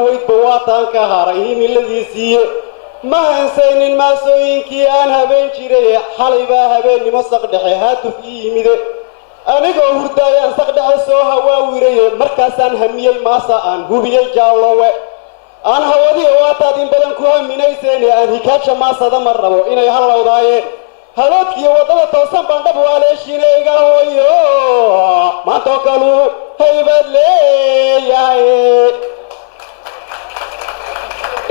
dhaweyd bawaataan ka haray himiladiisii ma hansaynin maasooyinkii aan habeen jiray xalay baa habeennimo saqdhexe haatuf ii yimide anigoo hurdaayaan saqdhexe soo hawaawiray markaasaan hamiyey maasa aan hubiyey jaallowe aan hawadiyo waataad in badan ku haminayseen aan hikaaja maasada ma rabo inay hallowdaayeen haloodkiyo waddada toosan baan dhab waaleeshinayga hooyo maantoo kaluu haybad leeyahay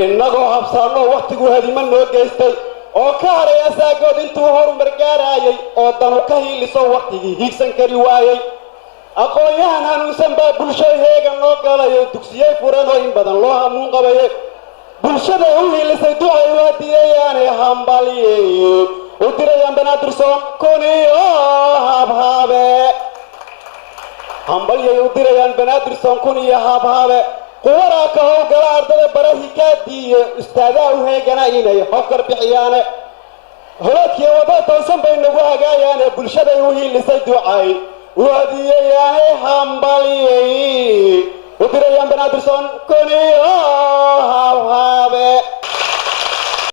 innagoo habsaanoo wakhtigu hadima noo geystay oo ka haray asaagood intuu horumar gaaraayay oo danu ka hiiliso wakhtigii hiigsan kari waayey aqoon-yahan hanuunsan baa bulsho heega noo galayo dugsiyey furan oo in badan loo hamuun qabaye bulshaday u hiilisay ducay waadiyayaane hambaliyey u dirayaan banaadirsoon kuniyo habhaabe hambalyay u dirayaan banaadirsoon kun iyo habhaabe quwaraa ka howlgala ardada bara hikaadiiyo ustaadaha u heegana inay hofkar bixiyaane holoodkiiyo waddada toosan bay nagu hagaayaane bulshaday u hiilisay ducay waadiyayaane hambaliyey u dirayaan banaadirsoon kuniyo habhaabe